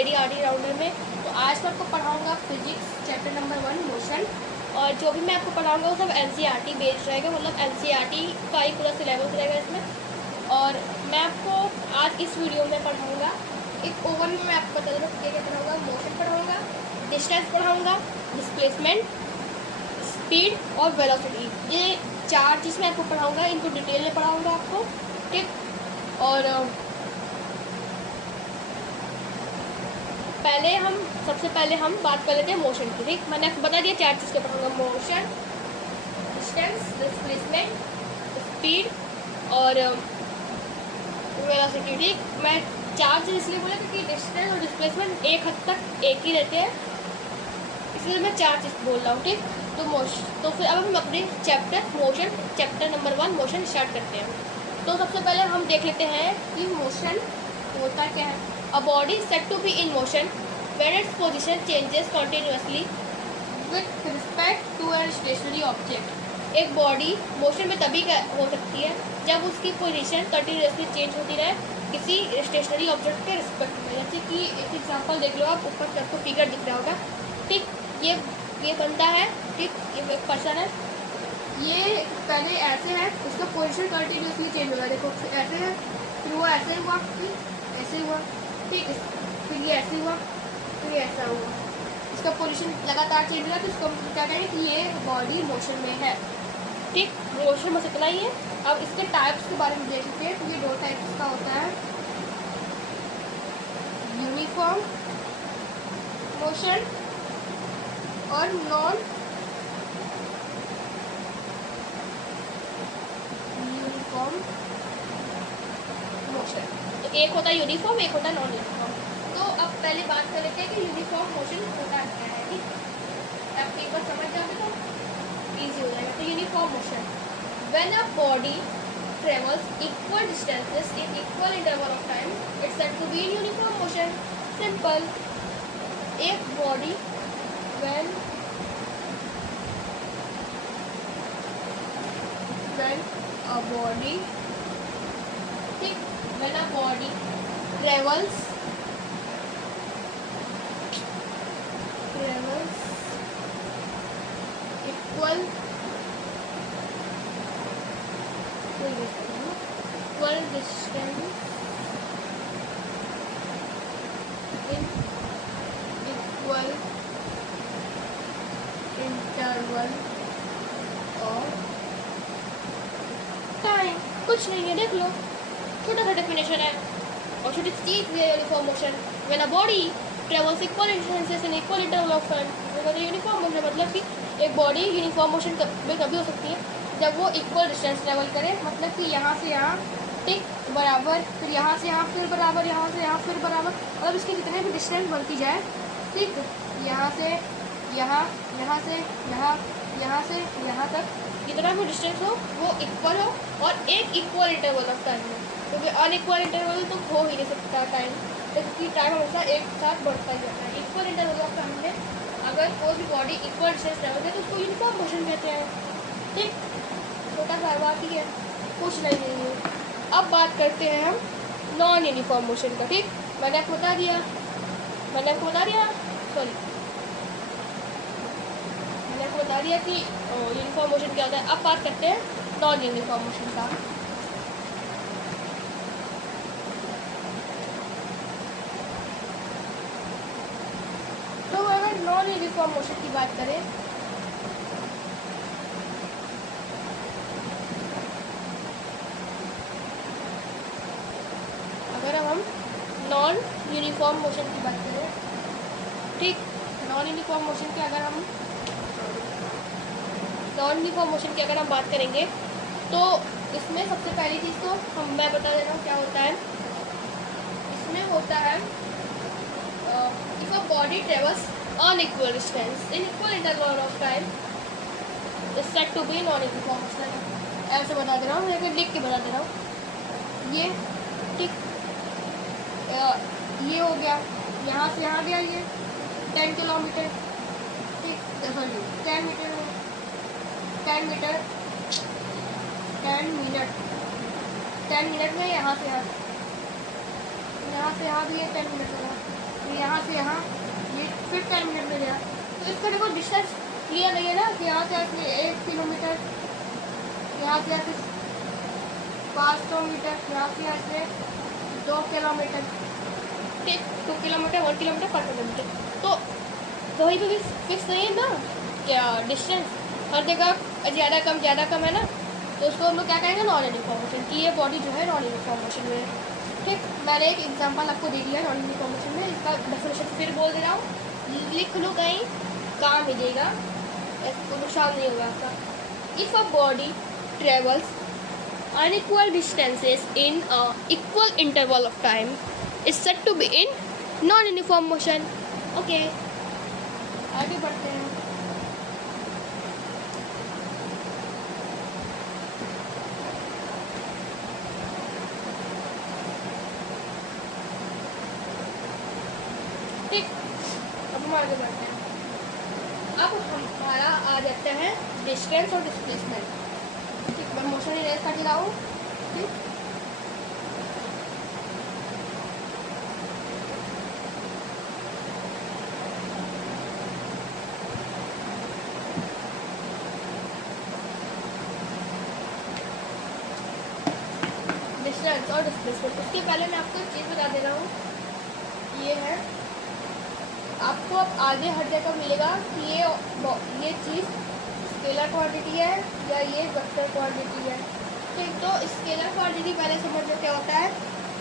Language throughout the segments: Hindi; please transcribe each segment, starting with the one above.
ADRD राउंडर में। तो आज मैं आपको पढ़ाऊँगा फिजिक्स चैप्टर नंबर 1 मोशन, और जो भी मैं आपको पढ़ाऊँगा वो सब NCERT बेस्ड रहेगा, मतलब NCERT का ही पूरा सिलेबस रहेगा इसमें। और मैं आपको आज इस वीडियो में पढ़ाऊँगा एक ओवरव्यू में आपको बता दूँगा क्या क्या पढ़ाऊँगा। मोशन पढ़ाऊँगा, डिस्टेंस पढ़ाऊँगा, डिस्प्लेसमेंट, स्पीड और वेलोसिटी, ये 4 चीज़ मैं आपको पढ़ाऊँगा। इनको डिटेल में पढ़ाऊँगा आपको, ठीक। और सबसे पहले हम बात कर लेते हैं मोशन की, ठीक। मैंने आपको बता दिया 4 चीज़ के पढ़ाऊँगा, मोशन, डिस्टेंस, डिस्प्लेसमेंट, स्पीड और वेलोसिटी, ठीक। मैं 4 चीज़ इसलिए बोला क्योंकि डिस्टेंस और डिस्प्लेसमेंट एक हद तक एक ही रहते हैं, इसलिए मैं 4 चीज़ बोल रहा हूँ, ठीक। तो फिर अब हम अपने चैप्टर नंबर 1 मोशन स्टार्ट करते हैं। तो सबसे पहले हम देख लेते हैं कि मोशन होता क्या है। A body set to be in motion when its position changes continuously with respect to an stationary object. एक बॉडी मोशन में तभी हो सकती है जब उसकी पोजीशन कंटिन्यूअसली चेंज होती रहे किसी स्टेशनरी ऑब्जेक्ट के रिस्पेक्ट में। जैसे कि एक एग्जांपल देख लो आप, ऊपर से आपको फिगर दिख रहा होगा, ठीक। ये बंदा है, ठीक, ये एक पर्सन है, ये पहले ऐसे है, उसका पोजीशन कंटिन्यूअसली चेंज होगा, देखो ऐसे है, फिर वो ऐसे हुआ, फिर ऐसे हुआ, ठीक, फिर ये ऐसे हुआ, फिर ये ऐसा हुआ, इसका पोजीशन लगातार चेंज हुआ, तो इसको क्या कहेंगे कि ये बॉडी मोशन में है, ठीक। मोशन बस इतना ही है। अब इसके टाइप्स के बारे में देखते हैं। तो ये 2 टाइप्स का होता है, यूनिफॉर्म मोशन और नॉन यूनिफॉर्म मोशन। तो एक होता है यूनिफॉर्म, एक होता है नॉन यूनिफॉर्म। तो अब पहले बात कर लेते हैं कि यूनिफॉर्म मोशन होता क्या है, ठीक। आप एक बार समझ जाओगे तो ईजी हो जाएगा। तो uniform motion, when a body travels equal distances in equal interval of time, it's said to be in uniform motion. Simple. एक बॉडी when a body, ठीक, when a body travels equal distance in equal interval of time. कुछ नहीं है, देख लो, छोटा सा डेफिनेशन है और छोटी चीज है uniform motion. When a body travels equal distances in equal interval of time. Uniform motion मतलब कि एक बॉडी यूनिफॉर्म मोशन में कभी हो सकती है जब वो इक्वल डिस्टेंस ट्रेवल करे, मतलब कि यहाँ से यहाँ, ठीक, बराबर, फिर यहाँ से यहाँ, फिर बराबर, यहाँ से यहाँ, फिर बराबर, मतलब इसके जितने भी डिस्टेंस बनती जाए, ठीक, यहाँ से यहाँ, यहाँ से यहाँ, यहाँ से यहाँ तक जितना भी डिस्टेंस हो वो इक्वल हो और एक इक्वल इंटरवल ऑफ टाइम में। क्योंकि अनइक्वल इंटरवल तो हो ही नहीं सकता टाइम, क्योंकि टाइम हमेशा एक साथ बढ़ता ही जाता है। इक्वल इंटरवल ऑफ टाइम में अगर कोई भी बॉडी इक्वल डिस्टेंस ट्रेवल करे तो उसको यूनिफॉर्म मोशन कहते हैं, ठीक। छोटा सा बात ही है, कुछ नहीं है। अब बात करते हैं हम नॉन यूनिफॉर्म मोशन का, ठीक। मैंने आपको बता दिया कि यूनिफॉर्म मोशन क्या होता है। अब बात करते हैं नॉन यूनिफॉर्म मोशन का। तो अगर नॉन यूनिफॉर्म मोशन की बात करें, नॉन यूनिफॉर्म मोशन की बात करें, ठीक, नॉन यूनिफॉर्म मोशन की अगर हम बात करेंगे तो इसमें सबसे पहली चीज़ तो मैं बता दे रहा हूँ क्या होता है। इसमें होता है if a body travels unequal distance in equal interval of time is said to be non uniform motion. ऐसे बता दे रहा हूँ, मैं लिख के बता दे रहा हूँ, ये, ठीक, ये हो गया, यहाँ से यहाँ गया ये 10 किलोमीटर, ठीक, 10 मीटर, 10 मिनट में यहाँ से यहाँ भी 10 मिनट लगा, फिर यहाँ यहाँ ये फिर 10 मिनट में गया। तो इसका देखो डिस्टेंस क्लियर नहीं है ना कि यहाँ से ऐसे 1 किलोमीटर, यहाँ से ऐसे 500 मीटर, यहाँ से ऐसे 2 किलोमीटर, ठीक 2 किलोमीटर 1 किलोमीटर 5 किलोमीटर। तो वही भी फिक्स नहीं है ना क्या डिस्टेंस, हर जगह ज़्यादा कम है ना। तो उसको हम लोग क्या कहेंगे, नॉन यूनिफॉर्म मोशन, कि ये बॉडी जो है नॉन यूनिफॉर्म मोशन में है। ठीक, मैंने एक एग्जांपल आपको दे दिया नॉन यूनिफॉर्म मोशन में, इसका डेफिनेशन फिर बोल दे रहा हूँ, लिख लो कहीं, काम मिलेगा, ऐसा नुकसान नहीं होगा आपका। If a body travels unequal distances in a equal interval of time is said to be in non-uniform motion. Okay, आगे बढ़ते हैं। ठीक, अब हम आगे बढ़ते हैं। अब हमारा आ जाता है डिस्टेंस और डिस्प्लेसमेंट। ठीक, मैं मोशन इरेज कर रहा हूँ। ठीक, डिस्टेंस और डिस्प्लेसमेंट। उसके पहले मैं आपको एक चीज़ बता दे रहा हूँ, ये है आपको अब आगे हर जगह मिलेगा कि ये चीज़ स्केलर क्वांटिटी है या ये वेक्टर क्वांटिटी है। ठीक, तो स्केलर क्वांटिटी पहले समझ लो क्या होता है,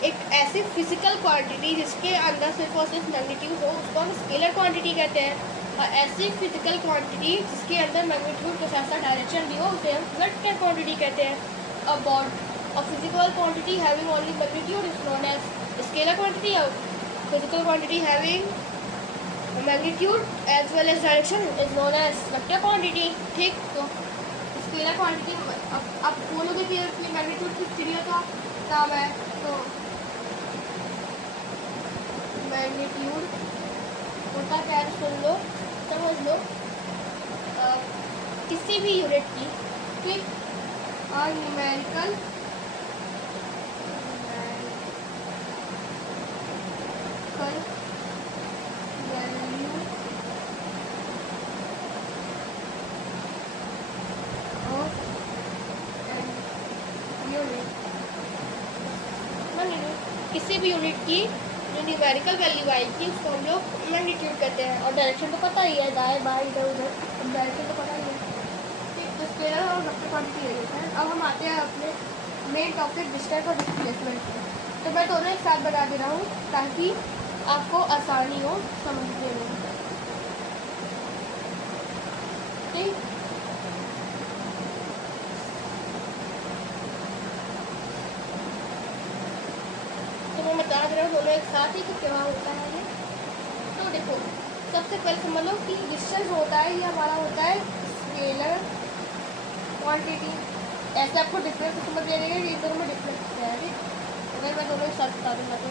एक ऐसी फिजिकल क्वांटिटी जिसके अंदर सिर्फ और सिर्फ मैग्नीट्यूड हो, उसको हम स्केलर क्वांटिटी कहते हैं। और ऐसी फिजिकल क्वांटिटी जिसके अंदर मैग्नीट्यूड के साथ साथ डायरेक्शन भी हो, उसे हम वेक्टर क्वांटिटी कहते हैं। About a physical quantity having only magnitude is known as scalar quantity, or physical quantity having magnitude as well as direction is known as vector quantity. ठीक, तो स्केलर क्वांटिटी अब बोलोगे कि अपनी मैग्नीट्यूड किस चिड़िया का नाम है, तो मैग्नीट्यूड होता क्या है, सुन लो समझ लो, किसी भी यूनिट की, ठीक, न्यूमेरिकल वैल्यू ऑफ यूनिट, किसी भी यूनिट की जो न्यूमेरिकल वैल्यू आएगी उसको हम लोग मैग्नीट्यूड कहते हैं। और डायरेक्शन तो पता ही है, दाएं बाएं इधर उधर, डायरेक्शन तो पता ही है। ठीक, तो स्केलर और वेक्टर क्वांटिटी ले लेते हैं। अब हम आते हैं अपने मेन टॉपिक डिस्टेंस और डिस्प्लेसमेंट पे। तो मैं दोनों एक साथ बता दे रहा हूँ ताकि आपको आसानी हो समझने में। ठीक, तो मैं बता दे रहा हूँ दोनों एक साथ ही कि क्या होता है ये। तो देखो, सबसे पहले समझ लो कि डिस्टेंस होता है, ये हमारा होता है स्केलर क्वांटिटी। ऐसे आपको डिफरेंस समझ लेंगे, ये दोनों में डिफरेंस है। ठीक, अगर मैं दोनों एक साथ बता दूँगा तो।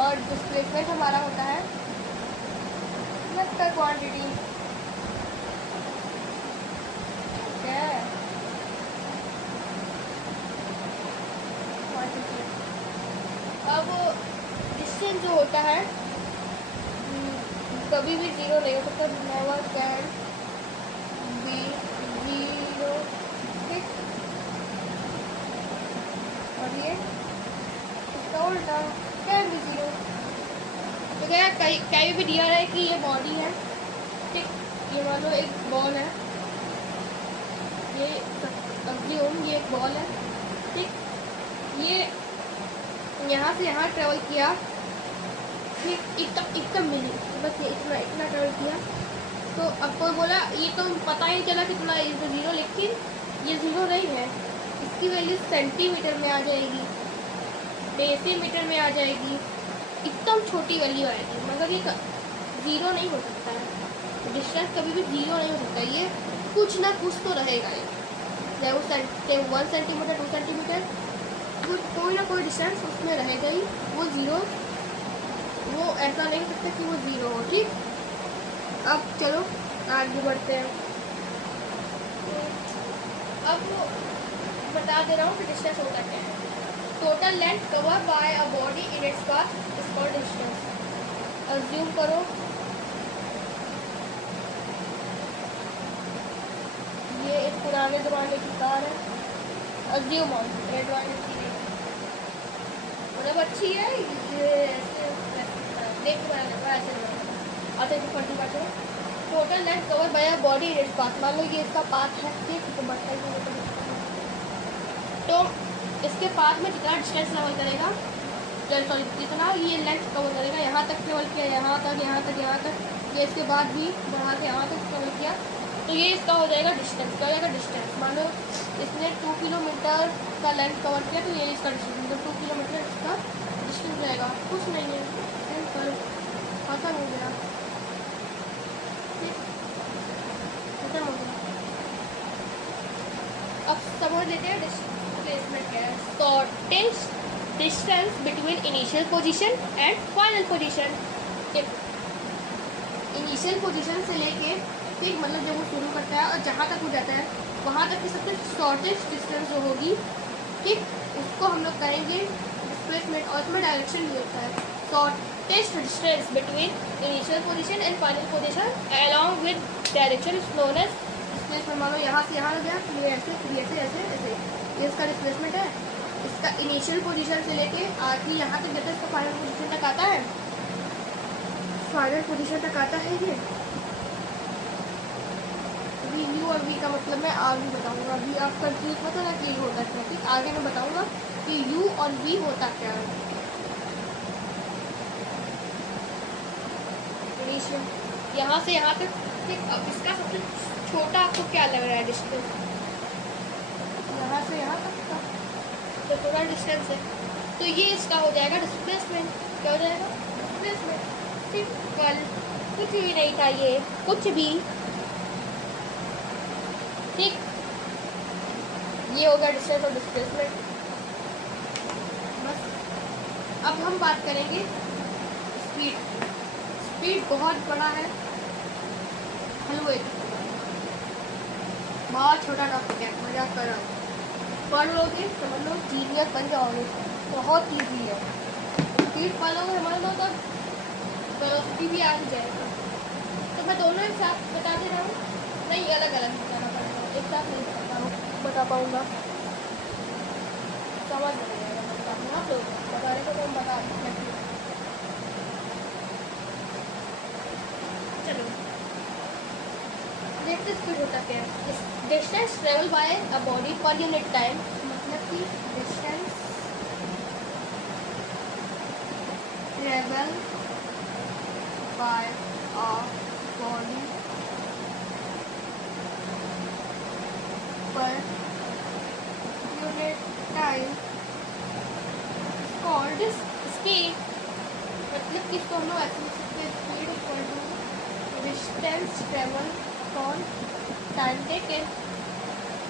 और डिस्प्लेसमेंट हमारा होता है वेक्टर क्वांटिटी। ठीक है, क्वांटिटी। अब डिस्टेंस जो होता है कभी भी जीरो नहीं हो सकता, नेवर कैन बी जीरो। ठीक, और ये इसका उल्टा कैन बी जीरो। तो क्या कहीं भी दिया रहा है कि ये बॉडी है, ठीक, ये मान लो एक बॉल है, ये ये एक बॉल है, ठीक, ये यहाँ से यहाँ ट्रेवल किया, ठीक, इतना मिली, बस ये इतना ट्रेवल किया। तो अब कोई बोला ये तो पता ही चला कितना ज़ीरो, लेकिन ये ज़ीरो नहीं है, इसकी वैल्यू सेंटीमीटर में आ जाएगी, डेसीमीटर में आ जाएगी, एकदम छोटी वैल्यू आएगी। मगर ये ज़ीरो नहीं हो सकता है, डिस्टेंस कभी भी ज़ीरो नहीं हो सकता, ये कुछ ना कुछ तो रहेगा। ये चाहे वो 1 सेंटीमीटर 2 सेंटीमीटर, कोई ना कोई डिस्टेंस उसमें रहेगा ही, वो ज़ीरो, वो ऐसा नहीं हो सकता कि वो ज़ीरो हो। ठीक, अब चलो आगे बढ़ते हैं। अब बता दे रहा हूँ कि डिस्टेंस होता क्या है। Total length cover by a body in its path is called distance. Assume करो ये एक पुराने ज़माने की कार है। अज्यूम ऑन रेड वाइन की नहीं, मतलब अच्छी है ये, ऐसे देख के बनाना ऐसे बनाना। अच्छा जो फर्जी बात है, total length cover by body in its path. मान लो ये इसका पाथ है, ठीक, तो बढ़ता तो इसके पाथ में जितना डिस्टेंस ट्रेवल करेगा, सॉरी जितना ये लेंथ कवर करेगा, यहाँ तक ट्रेवल किया, यहाँ तक, यहाँ तक, यहाँ तक, ये इसके बाद भी बढ़ा के यहाँ तक ट्रेवल किया, तो ये इसका हो जाएगा डिस्टेंस। क्या हो जाएगा डिस्टेंस? मान लो इसने 2 किलोमीटर का लेंथ कवर किया, तो ये इसका डिस्टेंस, मतलब 2 किलोमीटर इसका डिस्टेंस रहेगा। कुछ नहीं है, सिंपल, खत्म हो गया, खत्म हो गया। अब समझ लेते हैं डिस्प्लेसमेंट क्या है। Shortest distance between initial position and final position. Initial position से लेके, ठीक, मतलब जब वो शुरू करता है और जहाँ तक हो जाता है वहाँ तक की सबसे शॉर्टेस्ट डिस्टेंस जो होगी, ठीक, उसको हम लोग कहेंगे डिस्प्लेसमेंट। और इसमें डायरेक्शन भी होता है। Shortest distance between initial position and final position along with direction is known as displacement. मान लो यहाँ से यहाँ हो गया, ये ऐसे, ऐसे ऐसे ऐसे, ये इसका डिस्प्लेसमेंट है। इसका इनिशियल पोजीशन से लेके आखिरी यहाँ तक जब तक इसका फाइनल पोजीशन तक आता है, फाइनल पोजीशन तक आता है ये। वी यू और वी का मतलब मैं आगे बताऊंगा। अभी आप कंफ्यूज मत होना कि यू होता क्या, ठीक, आगे मैं बताऊंगा कि यू और वी होता क्या है। इनिशियल यहाँ से यहाँ तक, ठीक, अब इसका सबसे छोटा आपको क्या लग रहा है डिस्टेंस? यहाँ से यहाँ तक का तो थोड़ा डिस्टेंस है, तो ये इसका हो जाएगा डिस्प्लेसमेंट। क्या हो जाएगा? डिस्प्लेसमेंट। सिंपल, कुछ भी नहीं था ये, कुछ भी, ठीक, ये हो गया डिस्टेंस और डिस्प्लेसमेंट। बस अब हम बात करेंगे स्पीड। स्पीड बहुत बड़ा है, हलवे बहुत छोटा टॉपिक है, मजाक कर रहा हूँ। पढ़ लोगे समझ लो जीनियस बन जाओगे, बहुत ईजी है। स्पीड पढ़ोगे समझ लो तो वेलोसिटी भी आ जाएगा। तो मैं दोनों एक साथ बता दे रहा हूँ, नहीं अलग अलग बताना पड़ेगा, एक साथ नहीं बता पाऊँगा, समझ नहीं आएगा। बताऊँगा आप लोग बताने को तो हम बता सकते। चलो देखते स्पीड होता क्या है। Distance travel by a body per unit time, मतलब कि distance travel by a body per unit time called speed. मतलब कि इसको हम लोग ऐसे लिख सकते हैं, speed equal to distance travel for time taken,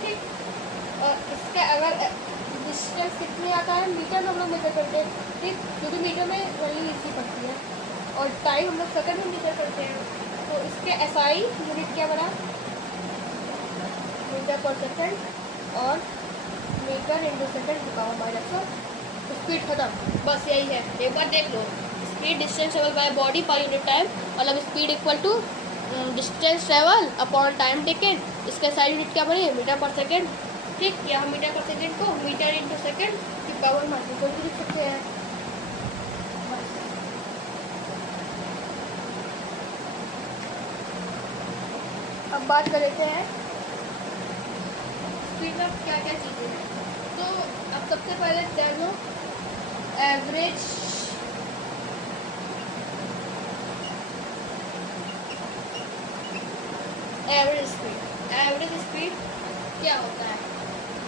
ठीक। और इसका अगर डिस्टेंस कितनी आता है मीटर में हम लोग मेजर करते हैं, ठीक, क्योंकि मीटर में वैल्यू इसी पड़ती है, और टाइम हम लोग सेकंड में मेजर करते हैं। तो इसके एसआई यूनिट क्या बना? मीटर पर सेकंड और मीटर इंटू सेकंड का पावर माइनस वन। स्पीड खत्म, बस यही है। एक बार देख लो, speed distance travel by body per unit time, मतलब speed equal to distance travel upon time taken. इसका साइड यूनिट क्या बने? मीटर पर सेकेंड, ठीक। या हम मीटर पर सेकेंड को मीटर इंटू सेकेंड की पावर माइनस वन लिख सकते हैं। अब बात कर लेते हैं स्पीड में क्या क्या चीज़ें हैं। तो अब सबसे पहले जान लो एवरेज स्पीड। एवरेज स्पीड क्या होता है?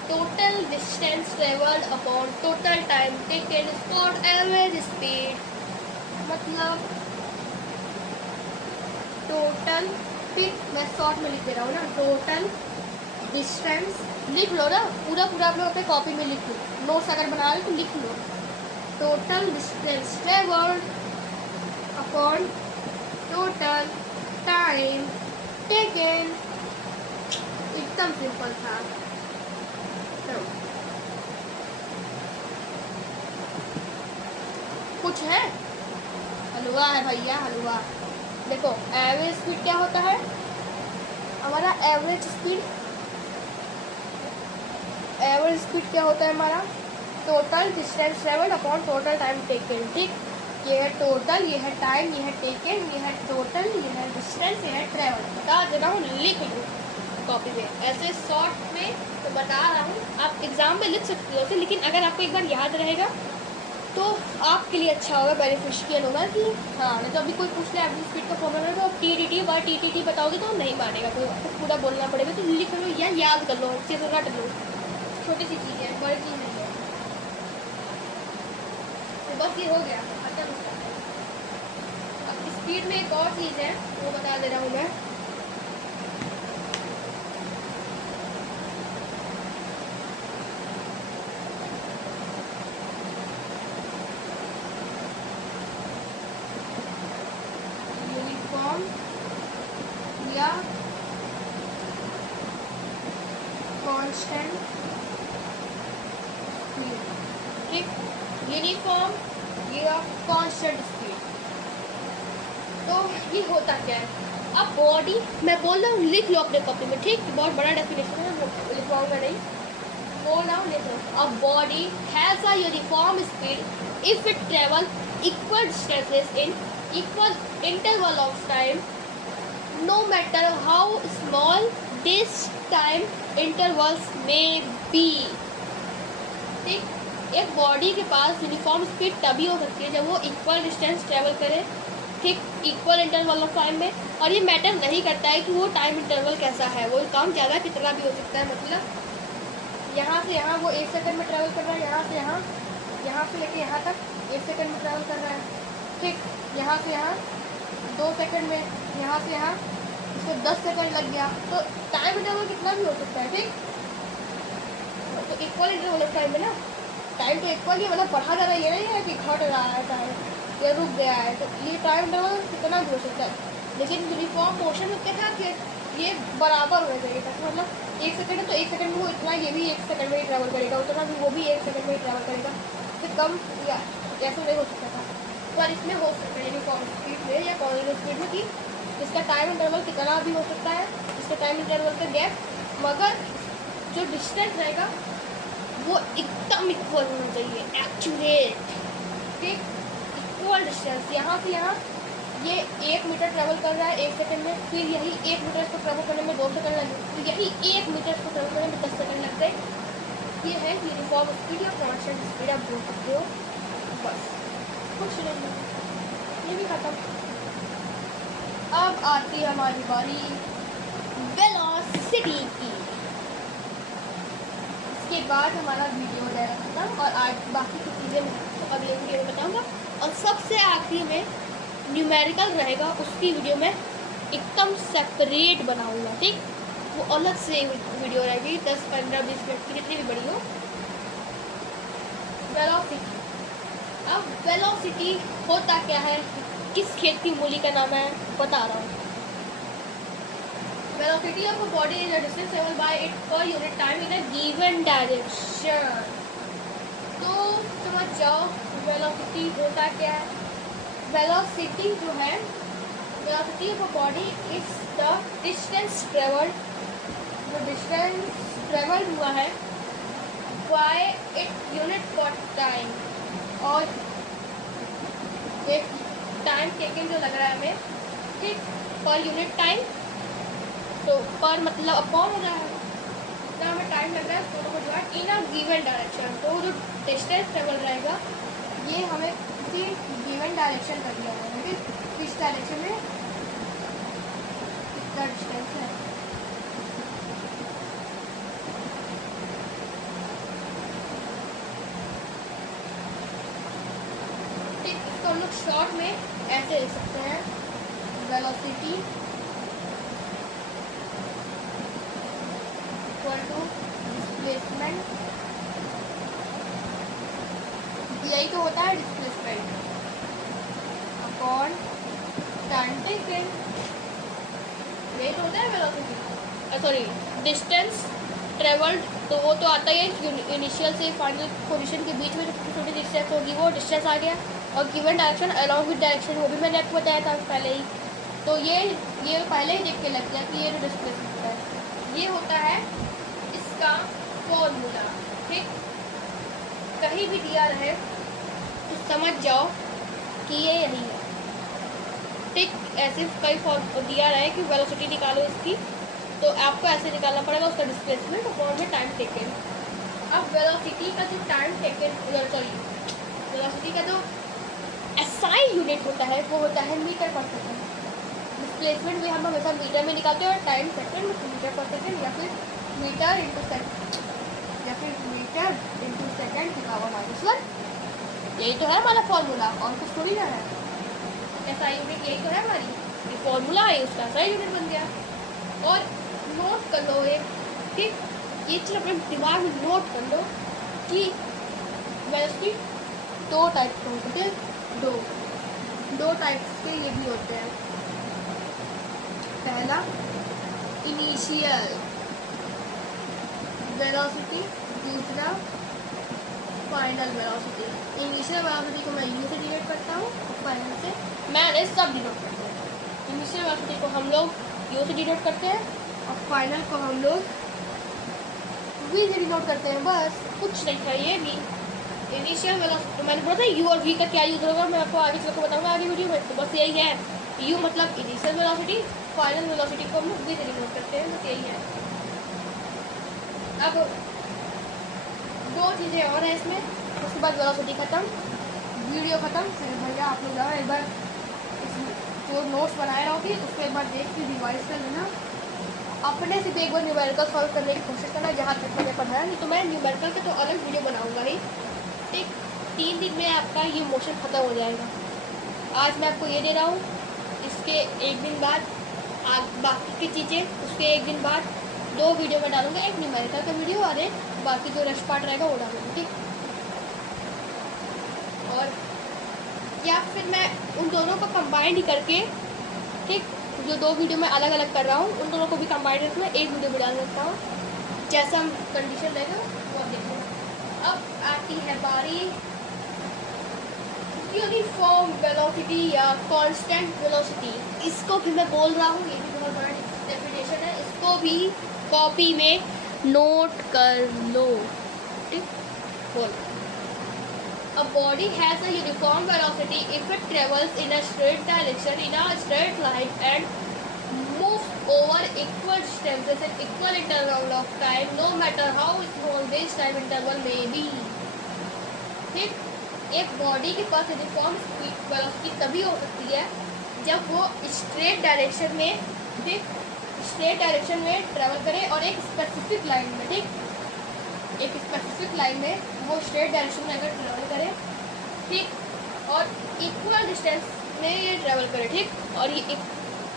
Total distance travelled upon total time taken is called average speed. मतलब टोटल, ठीक, मैं शॉर्ट में लिख दे रहा हूँ ना, टोटल डिस्टेंस लिख लो ना, पूरा पूरा आप लोग अपने कॉपी में लिख लो, नोट्स अगर बना लो तो लिख लो। Total distance travelled upon total time taken. एकदम सिंपल था। तो कुछ है? हेलो, हलवा है भैया, हलवा। देखो एवरेज स्पीड क्या होता है हमारा, एवरेज स्पीड क्या होता है हमारा, total distance travelled upon total time taken. ठीक, ये है टोटल, ये है टाइम, ये है टेकन, ये है टोटल, ये है डिस्टेंस, ये है ट्रेवल। बता दे रहा हूँ, लिख लो कॉपी पे ऐसे शॉर्ट में तो बता रहा हूँ। आप एग्जाम में लिख सकते हो, लेकिन अगर आपको एक बार याद रहेगा तो आपके लिए अच्छा होगा, बेनिफिशियल होगा कि हाँ, नहीं तो अभी कोई पूछ ले एवरेज स्पीड का फॉर्मूला है तो आप टी बताओगे तो नहीं मानेगा कोई, आपको पूरा बोलना पड़ेगा। तो लिख लो या याद कर लो, अच्छे से रट लो, छोटी सी चीज़ है, बड़ी चीज़ नहीं है। तो बस ये हो गया खत्म इसका। अब स्पीड में एक और चीज़ है वो बता दे रहा हूँ मैं। या कांस्टेंट स्पीड। ठीक, यूनिफॉर्म या कांस्टेंट स्पीड। तो ये होता क्या है, अब बॉडी, मैं बोल रहा हूँ लिख लो अपने कॉपी में। ठीक, बहुत बड़ा डेफिनेशन है, लिखवाऊंगा नहीं, बोल रहा हूँ लिख लो। A body has a uniform speed if it travel equal distances in equal interval of time, no matter how small this time intervals may be। ठीक, एक बॉडी के पास यूनिफॉर्म स्पीड तभी हो सकती है जब वो इक्वल डिस्टेंस ट्रेवल करे, ठीक, इक्वल इंटरवल ऑफ टाइम में। और ये मैटर नहीं करता है कि वो टाइम इंटरवल कैसा है, वो काम ज़्यादा कितना भी हो सकता है। मतलब यहाँ से यहाँ वो 1 सेकंड में ट्रैवल कर रहा है, यहाँ से यहाँ, यहाँ से लेके यहाँ तक 1 सेकंड में ट्रैवल कर रहा है। ठीक, यहाँ से यहाँ 2 सेकंड में, यहाँ से यहाँ इसको 10 सेकंड लग गया, तो टाइम इंटरवल कितना भी हो सकता है। ठीक, तो इक्वल इंटरवल ऑफ टाइम में ना, टाइम तो इक्वल ही, मतलब बढ़ा जा रहा है, ये नहीं है कि घट रहा है टाइम या रुक गया है, तो ये टाइम इंटरवल कितना भी हो सकता है। लेकिन यूनिफॉर्म मोशन में क्या था कि ये बराबर होना चाहिए था, मतलब 1 सेकंड है तो 1 सेकंड में वो इतना, ये भी 1 सेकंड में ही ट्रैवल करेगा, उतना भी वो भी 1 सेकंड में ही ट्रैवल करेगा, फिर कम या ऐसा नहीं हो सकता था। पर इसमें हो सकता है यूनिफॉर्म स्पीड में या कॉन्स्टेंट स्पीड में कि इसका टाइम इंटरवल कितना भी हो सकता है, इसका टाइम इंटरवल का गैप, मगर जो डिस्टेंस रहेगा वो एकदम इक्वल होना चाहिए, एक्यूरेट। ठीक, इक्वल डिस्टेंस, यहाँ से यहाँ ये 1 मीटर ट्रैवल कर रहा है 1 सेकंड में, फिर यही 1 मीटर इसको ट्रैवल करने में 2 सेकंड लगे, फिर यही 1 मीटर इसको ट्रैवल करने में 10 सेकंड लग गए। ये है यूनिफॉर्म स्पीड या कांस्टेंट स्पीड आप बोल सकते हो। बस कुछ नहीं, ये भी खत्म। अब आती है हमारी बारी वेलोसिटी की। इसके बाद हमारा वीडियो हो जाएगा खत्म, और आज बाकी की चीज़ें मैं तो अगले वीडियो में बताऊंगा। और सबसे आखिरी में न्यूमेरिकल रहेगा, उसकी वीडियो में एकदम सेपरेट बनाऊंगा। ठीक, वो अलग से वीडियो रहेगी, 10, 15, 20 मिनट की, जितनी भी बड़ी हो। वेलोसिटी, अब वेलोसिटी होता क्या है, किस खेत की मूली का नाम है, बता रहा हूँ। Velocity of a body is the distance travelled by it पर unit time in a given direction. तो समझ जाओ वेलोसिटी होता क्या है। वेलोसिटी जो है, velocity of a body is the distance travelled, जो डिस्टेंस ट्रेवल्ड हुआ है by it unit for time, और एक टाइम टेकन जो लग रहा है हमें, ठीक, पर यूनिट टाइम, तो पर मतलब अपॉन हो रहा है, जितना हमें टाइम लग रहा है दोनों को जो है इन अ गिवन डायरेक्शन। तो जो डिस्टेंस ट्रेवल रहेगा ये हमें किसी गिवन डायरेक्शन कर दिया है, ठीक, इस डायरेक्शन में कितना डिस्टेंस है। ठीक, इसको हम लोग शॉर्ट में ऐसे लिख सकते हैं, वेलोसिटी इक्वल टू डिस्प्लेसमेंट, यही तो होता है डिस्प्लेसमेंट, अपॉन टाइम टेकन, यही तो होता है वेलोसिटी, सॉरी डिस्टेंस ट्रेवल्ड। तो वो तो आता ही है इनिशियल से फाइनल पोजीशन के बीच में जो छोटी छोटी डिस्टेंस होगी वो डिस्टेंस आ गया। और given direction along with direction, वो भी मैंने आपको बताया था पहले ही। तो ये पहले ही देख के लग गया कि ये जो डिस्प्लेसमेंट होता है ये होता है इसका फॉर्मूला। ठीक, कहीं भी दिया रहे तो समझ जाओ कि ये यही है। ठीक, ऐसे कई फॉर्म दिया रहे कि वेलोसिटी निकालो इसकी, तो आपको ऐसे निकालना पड़ेगा उसका डिस्प्लेसमेंट और में टाइम टेकन। अब वेलोसिटी का जो टाइम टेकन वेलोसिटी का जो एसआई यूनिट होता है वो होता है मीटर पर सेकेंड। डिस्प्लेसमेंट भी हम हमेशा मीटर में निकालते हैं और टाइम सेकेंड मीटर पर सेकेंड या फिर मीटर इंटू सेकेंड या फिर मीटर इंटू सेकेंड की पावर -1। यही तो है हमारा फॉर्मूला, और कुछ थोड़ी ना है। एसआई यूनिट यही तो है हमारी, ये फॉर्मूला है उसका एसआई यूनिट बन गया। और नोट कर लो ये, ठीक, ये चीज़ अपने दिमाग में नोट कर लो कि वेलोसिटी दो टाइप के होते हैं, दो टाइप्स के ये भी होते हैं। पहला इनिशियल वेलोसिटी, दूसरा फाइनल वेलोसिटी। इनिशियल वेलोसिटी को मैं यू से डिनोट करता हूँ, फाइनल से मैंने सब डिनोट करते हैं। इनिशियल वेलोसिटी को हम लोग यू से डिनोट करते हैं और फाइनल को हम लोग वी से डिनोट करते हैं। बस कुछ नहीं था ये भी। इनिशियल वेलोसिटी तो मैंने बोला था यू और वी का क्या यूज़ होगा, मैं आपको आगे चल कर बताऊँगा आगे वीडियो में। तो बस यही है, यू मतलब इनिशियल वेलोसिटी, फाइनल वेलोसिटी को हम लोग वी से डिनोट करते हैं, बस यही है। अब दो चीज़ें और हैं इसमें, उसके बाद वेलोसिटी ख़त्म, वीडियो ख़त्म। फिर भैया आप लोग जाओ एक बार इस जो नोट्स बनाए रहोगी उसको एक बार देख के रिवाइज कर लेना, अपने से भी एक बार न्यूमेरिकल सॉल्व करने की कोशिश करना जहाँ तक मैंने पढ़ाया। नहीं तो मैं न्यूमेरिकल का तो अलग वीडियो बनाऊँगा ही। ठीक, 3 दिन में आपका ये मोशन ख़त्म हो जाएगा। आज मैं आपको ये दे रहा हूँ, इसके एक दिन बाद बाकी की चीज़ें, उसके एक दिन बाद 2 वीडियो में डालूँगा, एक न्यूमेरिकल का वीडियो और एक बाकी जो रेस्ट पार्ट रहेगा वो डालूँगा। ठीक, और या फिर मैं उन दोनों को कंबाइन ही करके, ठीक, जो 2 वीडियो मैं अलग अलग कर रहा हूँ उन दोनों को भी कंबाइन करके मैं एक वीडियो में डाल सकता हूँ, जैसा हम कंडीशन रहेगा वो आप देखेंगे। अब आती है बारी यूनिफॉर्म वेलोसिटी या कांस्टेंट वेलोसिटी। इसको भी मैं बोल रहा हूँ, ये भी बहुत बड़ा डेफिनेशन है, इसको भी कॉपी में नोट कर लो। ठीक, बोल। A body has a uniform velocity if it travels in a straight direction in a straight line and moves over equal distances in equal interval of time, no matter how small this time interval may be. ठीक, एक बॉडी के पास यूनिफॉर्म वेलोसिटी तभी हो सकती है जब वो स्ट्रेट डायरेक्शन में, ठीक, स्ट्रेट डायरेक्शन में ट्रेवल करे और एक स्पेसिफिक लाइन में, ठीक, एक स्पेसिफिक लाइन में वो स्ट्रेट डायरेक्शन में अगर ट्रेवल करे, ठीक, और इक्वल डिस्टेंस में ये ट्रेवल करे, ठीक, और ये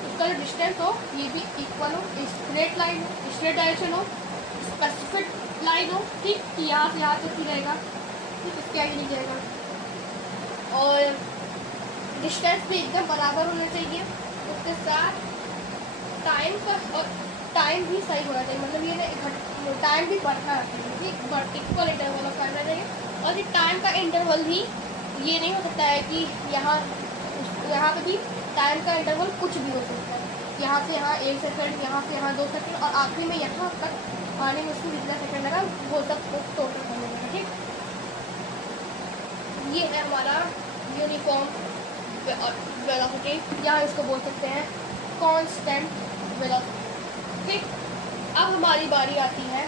उसका जो डिस्टेंस हो ये भी इक्वल हो, स्ट्रेट लाइन हो, स्ट्रेट डायरेक्शन हो, स्पेसिफिक लाइन हो, ठीक, कि यहाँ से यहाँ तक ही रहेगा, ठीक, इसके आगे नहीं जाएगा, और डिस्टेंस भी एकदम बराबर होना चाहिए। उसके साथ टाइम का और टाइम भी सही होना चाहिए, मतलब ये ना टाइम भी बढ़ता है, ठीक, इक्वल इंटरवल ऑफ टाइम रहना चाहिए। और ये टाइम का इंटरवल भी ये नहीं हो सकता है कि यहाँ पे भी टाइम का इंटरवल कुछ भी हो सकता है, यहाँ से यहाँ 1 सेकंड, यहाँ से यहाँ 2 सेकंड, और आखिरी में यहाँ तक आने में उसको जितना सेकंड लगा वो सब टोटल करने लगा। ठीक, ये है हमारा यूनिफॉर्म वेलोसिटी, यहाँ इसको बोल सकते हैं कांस्टेंट वेलोसिटी। ठीक, अब हमारी बारी आती है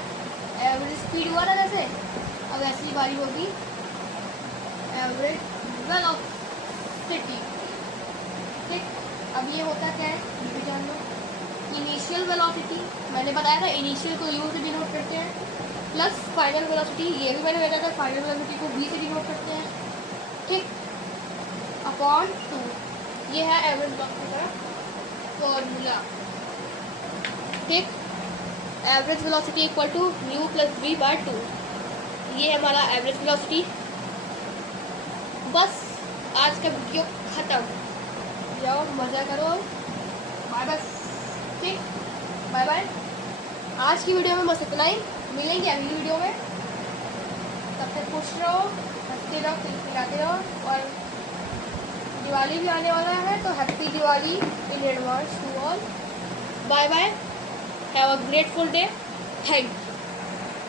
एवरेज स्पीड वाला, जैसे अब ऐसी बारी होगी एवरेज वेलोसिटी। ठीक, अब ये होता क्या है ये भी जान लो। इनिशियल वेलोसिटी मैंने बताया था, इनिशियल को यू से डिनोट करते हैं, प्लस फाइनल वेलोसिटी, ये भी मैंने बताया था, फाइनल वेलोसिटी को वी से डिनोट करते हैं। ठीक, अपॉन 2, ये है एवरेज वेलोसिटी का फॉर्मूला। ठीक, average velocity equal to mu plus v by 2, ये है हमारा एवरेज वेलोसिटी। बस आज का वीडियो ख़त्म, जाओ मज़ा करो, बाय बाय। ठीक, बाय बाय। आज की वीडियो में बस इतना ही, मिलेंगे अगली वीडियो में, तब तक खुश रहो, हंसते रहो, खिलाते रहो और दिवाली भी आने वाला है, तो happy Diwali in advance to all. Bye bye, have a grateful day, thank